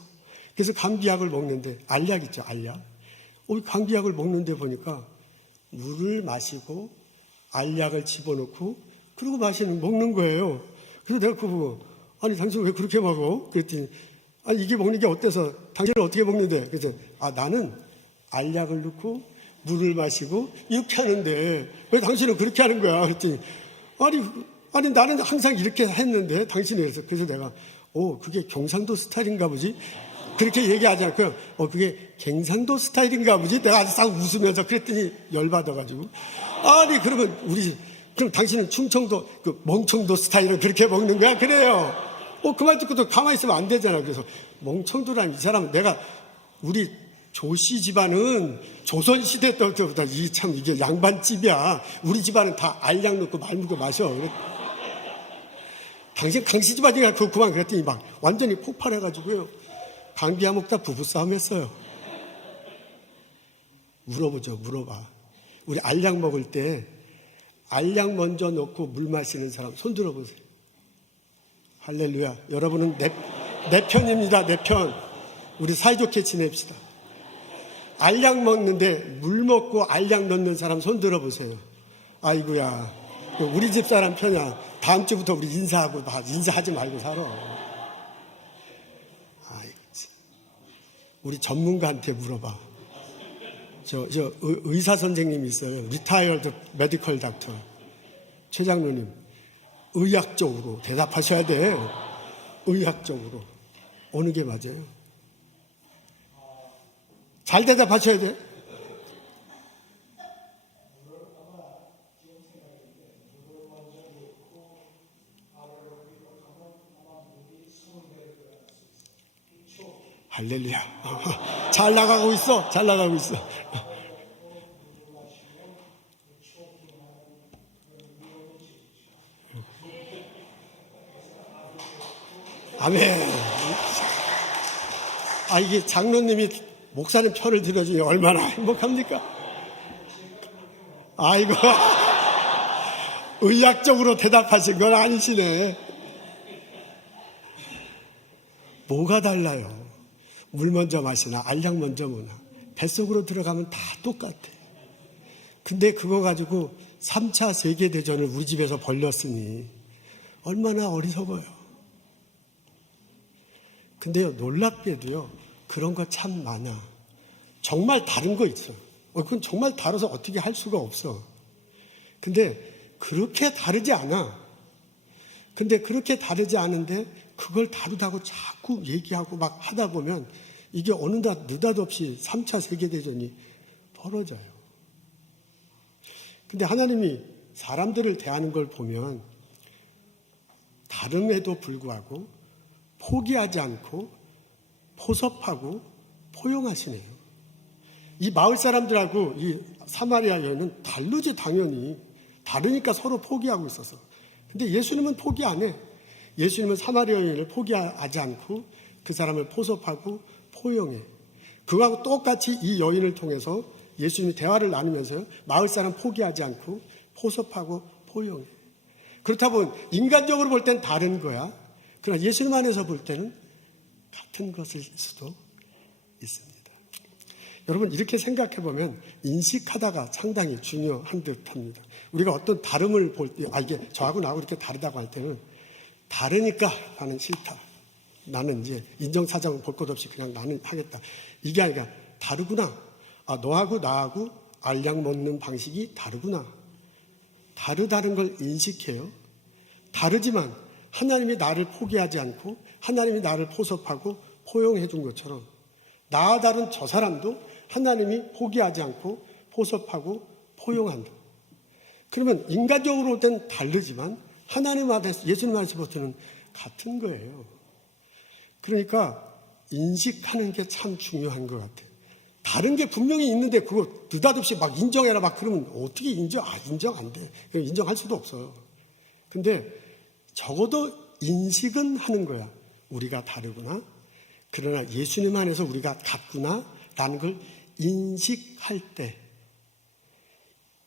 그래서 감기약을 먹는데, 알약 있죠, 알약. 감기약을 먹는데 보니까 물을 마시고 알약을 집어넣고 그러고 먹는 거예요. 그래서 내가 그거 보고, 아니 당신 왜 그렇게 먹어? 그랬더니 아니 이게 먹는 게 어때서? 당신은 어떻게 먹는데? 그래서 나는 알약을 넣고 물을 마시고 이렇게 하는데 왜 당신은 그렇게 하는 거야? 그랬더니 아니 나는 항상 이렇게 했는데 당신이 그래서 내가 그게 경상도 스타일인가 보지? 그렇게 얘기하지 않고요. 그게 갱상도 스타일인가 보지? 내가 아주 싹 웃으면서 그랬더니 열받아가지고 아니 그러면 그럼 당신은 충청도 멍청도 스타일을 그렇게 먹는 거야? 그래요. 그 말 듣고도 가만히 있으면 안 되잖아. 그래서 멍청도라는 이 사람은 내가 우리 조씨 집안은 조선시대 때부터 이게 양반집이야. 우리 집안은 다 알약 넣고 말 먹고 마셔. 당신 강씨 집안이가 그만 그랬더니 막 완전히 폭발해가지고요. 강비야 먹다 부부싸움 했어요. 물어봐. 우리 알약 먹을 때 알약 먼저 넣고 물 마시는 사람 손 들어보세요. 할렐루야. 여러분은 내 편입니다. 내 편. 우리 사이좋게 지냅시다. 알약 먹는데 물 먹고 알약 넣는 사람 손 들어보세요. 아이고야. 우리 집 사람 편이야. 다음 주부터 우리 인사하지 말고 살아. 아이고, 우리 전문가한테 물어봐. 저 의사 선생님이 있어요. 리타이어드 메디컬 닥터. 최 장로님, 의학적으로 대답하셔야 돼요. 의학적으로. 어느 게 맞아요? 잘 대답하셔야 돼요. 할렐루야. 잘 나가고 있어. 아멘. 이게 장로님이 목사님 편을 들어주니 얼마나 행복합니까? 아이고. 의학적으로 대답하신 건 아니시네. 뭐가 달라요? 물 먼저 마시나 알약 먼저 먹나 뱃속으로 들어가면 다 똑같아. 근데 그거 가지고 3차 세계대전을 우리 집에서 벌렸으니 얼마나 어리석어요. 근데요, 놀랍게도요, 그런 거 참 많아. 정말 다른 거 있어. 그건 정말 다르서 어떻게 할 수가 없어. 근데 그렇게 다르지 않아. 근데 그렇게 다르지 않은데 그걸 다르다고 자꾸 얘기하고 막 하다 보면 이게 어느 날 느닷없이 3차 세계대전이 벌어져요. 근데 하나님이 사람들을 대하는 걸 보면 다름에도 불구하고 포기하지 않고 포섭하고 포용하시네요. 이 마을 사람들하고 이 사마리아 여인은 다르지 당연히. 다르니까 서로 포기하고 있어서. 근데 예수님은 포기 안 해. 예수님은 사마리아 여인을 포기하지 않고 그 사람을 포섭하고 포용해. 그거하고 똑같이 이 여인을 통해서 예수님이 대화를 나누면서 마을 사람 포기하지 않고 포섭하고 포용해. 그렇다 보면 인간적으로 볼 땐 다른 거야. 그러나 예수님 안에서 볼 때는 같은 것일 수도 있습니다. 여러분 이렇게 생각해 보면 인식하다가 상당히 중요한 듯합니다. 우리가 어떤 다름을 볼 때 이게 저하고 나하고 이렇게 다르다고 할 때는 다르니까 나는 싫다. 나는 이제 인정사정 볼 것 없이 그냥 나는 하겠다. 이게 아니라 다르구나. 너하고 나하고 알약 먹는 방식이 다르구나. 다르다는 걸 인식해요. 다르지만 하나님이 나를 포기하지 않고 하나님이 나를 포섭하고 포용해 준 것처럼 나와 다른 저 사람도 하나님이 포기하지 않고 포섭하고 포용한다. 그러면 인간적으로 볼 때는 다르지만 하나님 안에서 예수님 안에서 볼 때는 같은 거예요. 그러니까 인식하는 게 참 중요한 것 같아요. 다른 게 분명히 있는데 그거 느닷없이 막 인정해라 막 그러면 어떻게 인정? 인정 안 돼. 인정할 수도 없어요. 근데 적어도 인식은 하는 거야. 우리가 다르구나. 그러나 예수님 안에서 우리가 같구나 라는 걸 인식할 때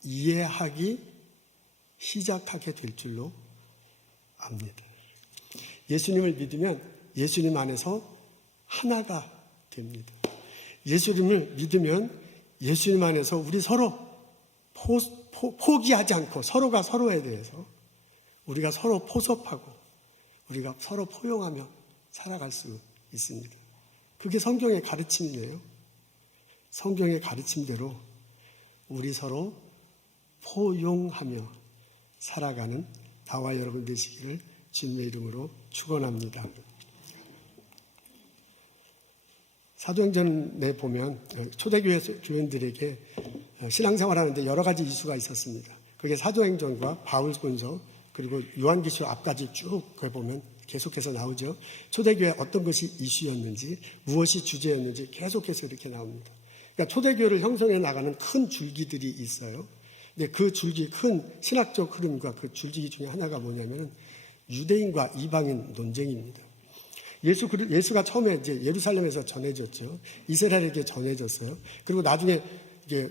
이해하기 시작하게 될 줄로 압니다. 예수님을 믿으면 예수님 안에서 하나가 됩니다. 예수님을 믿으면 예수님 안에서 우리 서로 포기하지 않고 서로가 서로에 대해서 우리가 서로 포섭하고 우리가 서로 포용하며 살아갈 수 있습니다. 그게 성경의 가르침이에요. 성경의 가르침대로 우리 서로 포용하며 살아가는 나와 여러분 되시기를 주님의 이름으로 축원합니다. 사도행전에 보면 초대교회 교인들에게 신앙생활하는데 여러 가지 이슈가 있었습니다. 그게 사도행전과 바울군서 그리고 요한계시록 앞까지 쭉 보면 계속해서 나오죠. 초대교회 어떤 것이 이슈였는지 무엇이 주제였는지 계속해서 이렇게 나옵니다. 그러니까 초대교회를 형성해 나가는 큰 줄기들이 있어요. 근데 그 줄기, 큰 신학적 흐름과 그 줄기 중에 하나가 뭐냐면은 유대인과 이방인 논쟁입니다. 예수가 처음에 이제 예루살렘에서 전해졌죠. 이스라엘에게 전해졌어요. 그리고 나중에 이게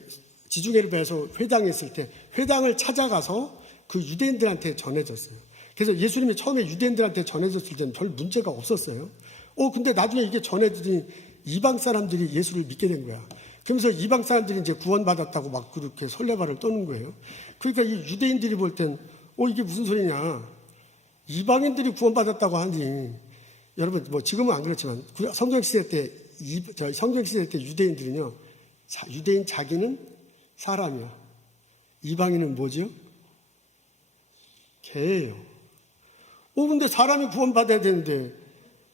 지중해를 배서 회당했을 때 회당을 찾아가서 그 유대인들한테 전해졌어요. 그래서 예수님이 처음에 유대인들한테 전해졌을 때는 별 문제가 없었어요. 근데 나중에 이게 전해지니 이방 사람들이 예수를 믿게 된 거야. 그러면서 이방 사람들이 이제 구원받았다고 막 그렇게 설레발을 떠는 거예요. 그러니까 이 유대인들이 볼 땐, 이게 무슨 소리냐. 이방인들이 구원받았다고 하니, 여러분, 뭐 지금은 안 그렇지만, 성경시대 때 유대인들은요, 유대인 자기는 사람이야. 이방인은 뭐죠? 개예요. 근데 사람이 구원받아야 되는데,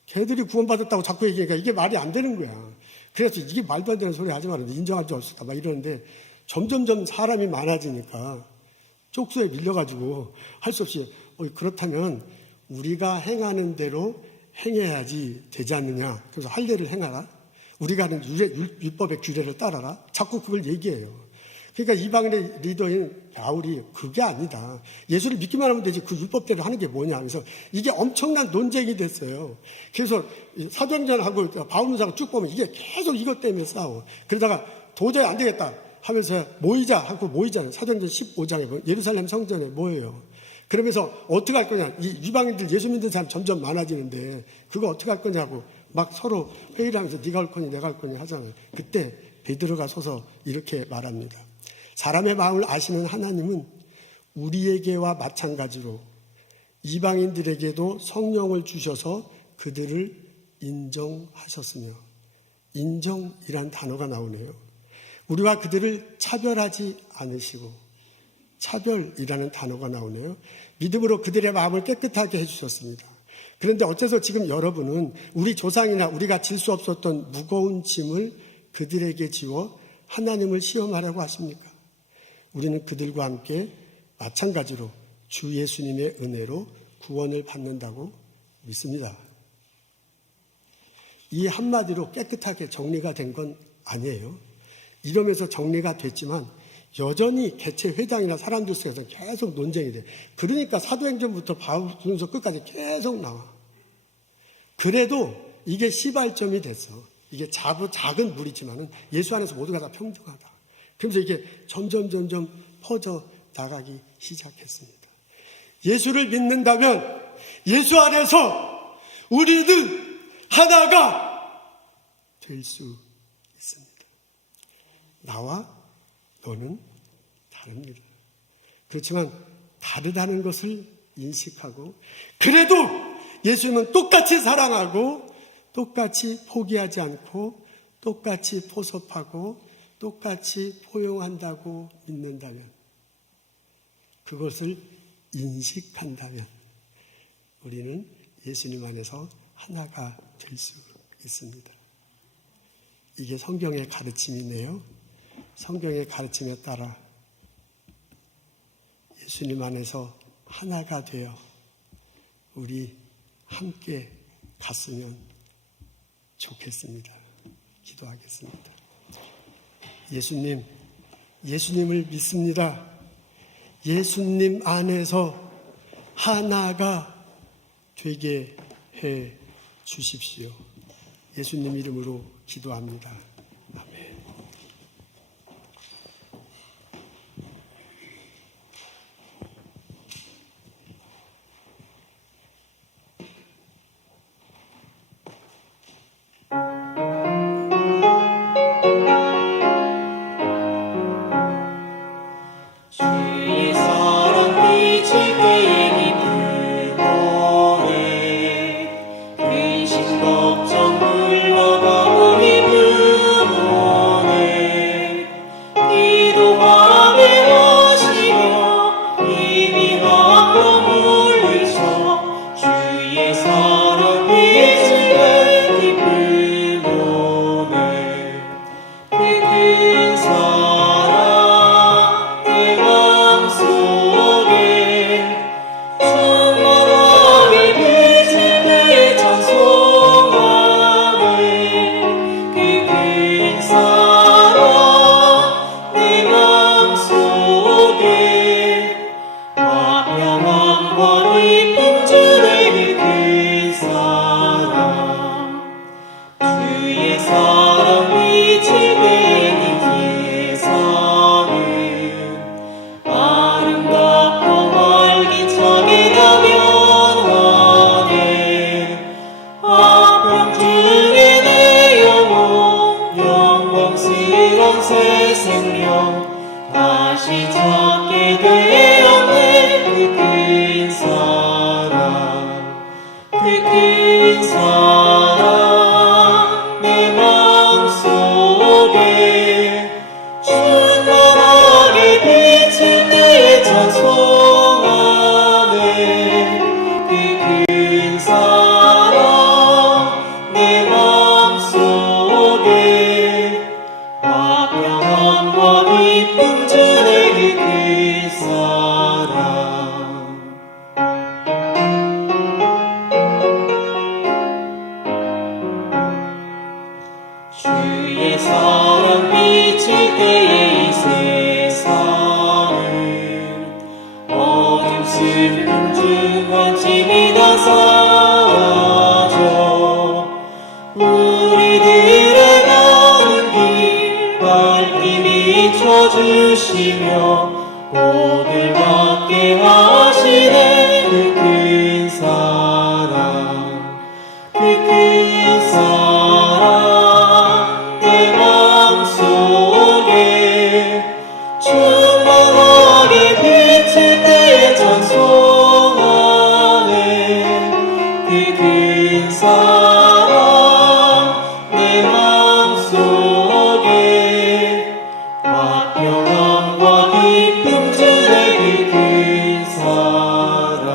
개들이 구원받았다고 자꾸 얘기하니까 이게 말이 안 되는 거야. 그래서 이게 말도 안 되는 소리 하지 말아요. 인정할 줄 없다. 막 이러는데 점점점 사람이 많아지니까 쪽수에 밀려가지고 할 수 없이 그렇다면 우리가 행하는 대로 행해야지 되지 않느냐. 그래서 할례를 행하라. 우리가 하는 율법의 규례를 따라라. 자꾸 그걸 얘기해요. 그러니까 이방인의 리더인 바울이 그게 아니다. 예수를 믿기만 하면 되지 그 율법대로 하는 게 뭐냐 하면서 이게 엄청난 논쟁이 됐어요. 그래서 사도행전하고 바울문서하고 쭉 보면 이게 계속 이것 때문에 싸워. 그러다가 도저히 안 되겠다 하면서 모이잖아요. 사도행전 15장에 예루살렘 성전에 모여요. 그러면서 어떻게 할 거냐. 이 이방인들 예수 믿는 사람 점점 많아지는데 그거 어떻게 할 거냐고 막 서로 회의를 하면서 네가 할 거니 내가 할 거니 하잖아요. 그때 베드로가 서서 이렇게 말합니다. 사람의 마음을 아시는 하나님은 우리에게와 마찬가지로 이방인들에게도 성령을 주셔서 그들을 인정하셨으며, 인정이란 단어가 나오네요. 우리와 그들을 차별하지 않으시고, 차별이라는 단어가 나오네요. 믿음으로 그들의 마음을 깨끗하게 해주셨습니다. 그런데 어째서 지금 여러분은 우리 조상이나 우리가 질 수 없었던 무거운 짐을 그들에게 지워 하나님을 시험하라고 하십니까? 우리는 그들과 함께 마찬가지로 주 예수님의 은혜로 구원을 받는다고 믿습니다. 이 한마디로 깨끗하게 정리가 된 건 아니에요. 이러면서 정리가 됐지만 여전히 개최 회당이나 사람들 속에서 계속 논쟁이 돼. 그러니까 사도행전부터 바울문서 끝까지 계속 나와. 그래도 이게 시발점이 됐어. 이게 작은 무리지만은 예수 안에서 모두가 다 평등하다. 그러면서 이게 점점 퍼져 나가기 시작했습니다. 예수를 믿는다면 예수 안에서 우리는 하나가 될 수 있습니다. 나와 너는 다릅니다. 그렇지만 다르다는 것을 인식하고 그래도 예수님은 똑같이 사랑하고 똑같이 포기하지 않고 똑같이 포섭하고 똑같이 포용한다고 믿는다면, 그것을 인식한다면 우리는 예수님 안에서 하나가 될 수 있습니다. 이게 성경의 가르침이네요. 성경의 가르침에 따라 예수님 안에서 하나가 되어 우리 함께 갔으면 좋겠습니다. 기도하겠습니다. 예수님을 믿습니다. 예수님 안에서 하나가 되게 해 주십시오. 예수님 이름으로 기도합니다. 아멘. 주의 사랑 빛이 되니 불고해 근심 걱정 사랑 내 맘속에 충만하게 비칠 때 찬송하네. 그 큰 사랑 내 맘속에 화평함과 기쁨 주네. 그 큰 사랑 주의 사랑 빛을 내는 세상은 아름답고 활기차게 나변하네. 화평 중에 내 영혼 영광스런 새 생명 다시 찾게 되었네. 그 큰 사랑 그 큰 사랑 내 맘속에 충만하게 비칠 때 찬송하네. 그 큰 사랑 내 맘속에 화평함과 기쁨 주네. 그 큰 사랑 주의 사랑 비칠 때에 이 세상은 어둠 슬픔 중한 짐이 다 사라져 우리들의 가는 길 밝게 비춰주시며 복을 받게 하시네. 그 큰 사랑 그 큰 사랑 내 맘속에 충만하게 비칠 때 찬송하네. 그 큰 사랑 내 맘속에 화평함과 기쁨 주네. 그 큰 사랑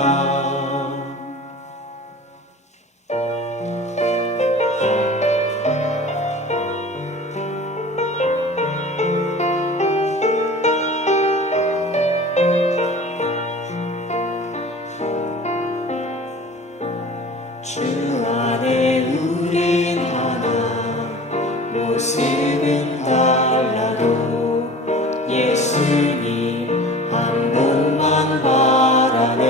주 안에 우린 하나 모습은 달라도 예수님 한 분만 바라네.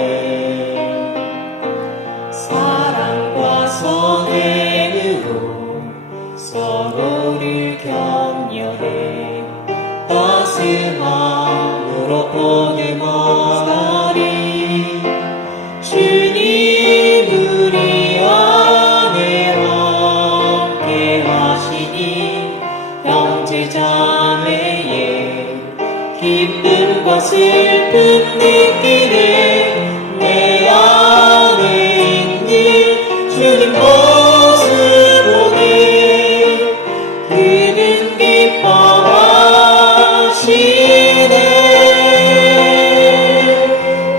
사랑과 선행으로 서로를 격려해 따스함으로 보듬어가리. 주님 우리 안에 함께 하시니 형제자매의 기쁨과 슬픔 느끼네. 내 안에 있는 주님 모습 보네. 그는 기뻐하시네.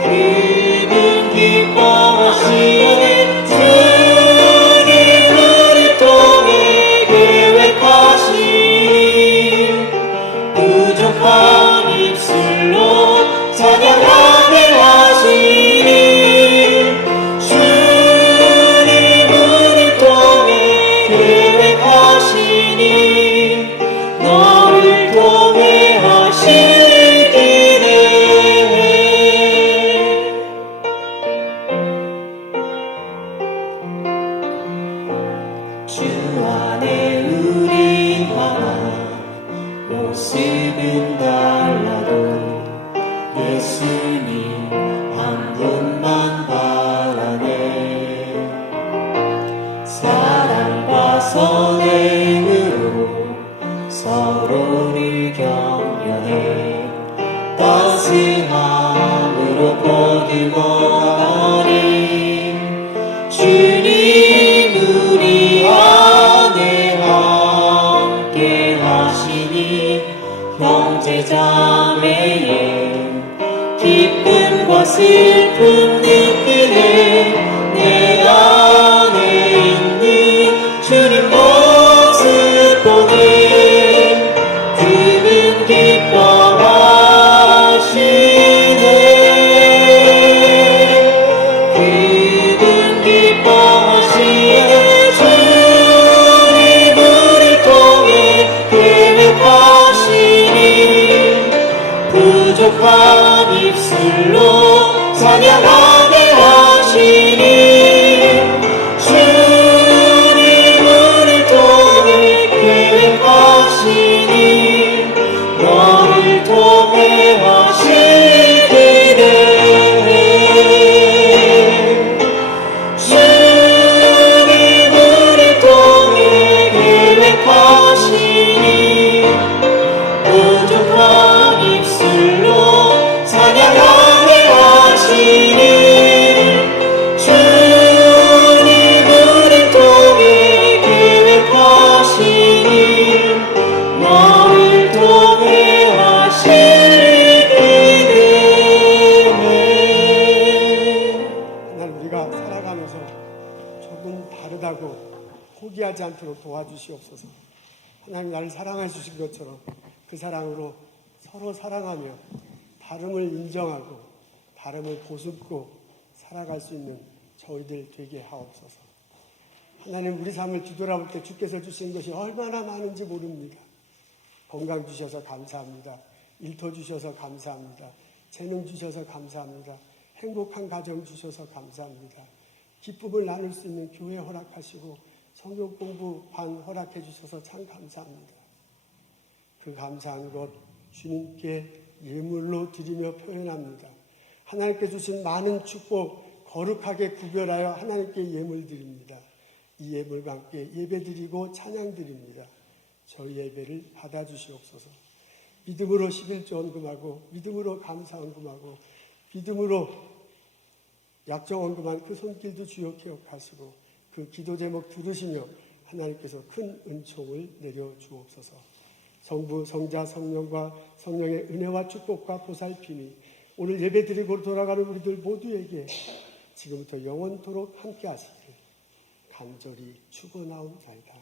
그는 기뻐하시네. 주님 우리 통해 계획하신 부족한 입술로 찬양하게 하시니. 주님 우리 통해 계획하시니 너를 통해 하시기를. 주 안에 우린 하나 모습은 달라도 예수님 한 분만 바라네. 사랑과 선행으로 서로를 격려해 따스함으로 보듬어가리. 주님 우리 안에 함께 하시니 형제자매의 기쁨과 슬픔 느끼네. 내 안에 있는 주님 모습 보네. 그는 후회하지 않도록 도와주시옵소서. 하나님 나를 사랑해 주신 것처럼 그 사랑으로 서로 사랑하며 다름을 인정하고 다름을 보듬고 살아갈 수 있는 저희들 되게 하옵소서. 하나님 우리 삶을 뒤돌아볼 때 주께서 주신 것이 얼마나 많은지 모릅니다. 건강 주셔서 감사합니다. 일터 주셔서 감사합니다. 재능 주셔서 감사합니다. 행복한 가정 주셔서 감사합니다. 기쁨을 나눌 수 있는 교회 허락하시고 성경 공부 반 허락해 주셔서 참 감사합니다. 그 감사한 것 주님께 예물로 드리며 표현합니다. 하나님께 주신 많은 축복 거룩하게 구별하여 하나님께 예물 드립니다. 이 예물과 함께 예배 드리고 찬양 드립니다. 저희 예배를 받아주시옵소서. 믿음으로 11조 헌금하고 믿음으로 감사 헌금하고 믿음으로 약정 헌금한 그 손길도 주여 기억하시고 그 기도 제목 들으시며 하나님께서 큰 은총을 내려 주옵소서. 성부, 성자, 성령과 성령의 은혜와 축복과 보살핌이 오늘 예배드리고 돌아가는 우리들 모두에게 지금부터 영원토록 함께 하시길 간절히 축원하옵나이다.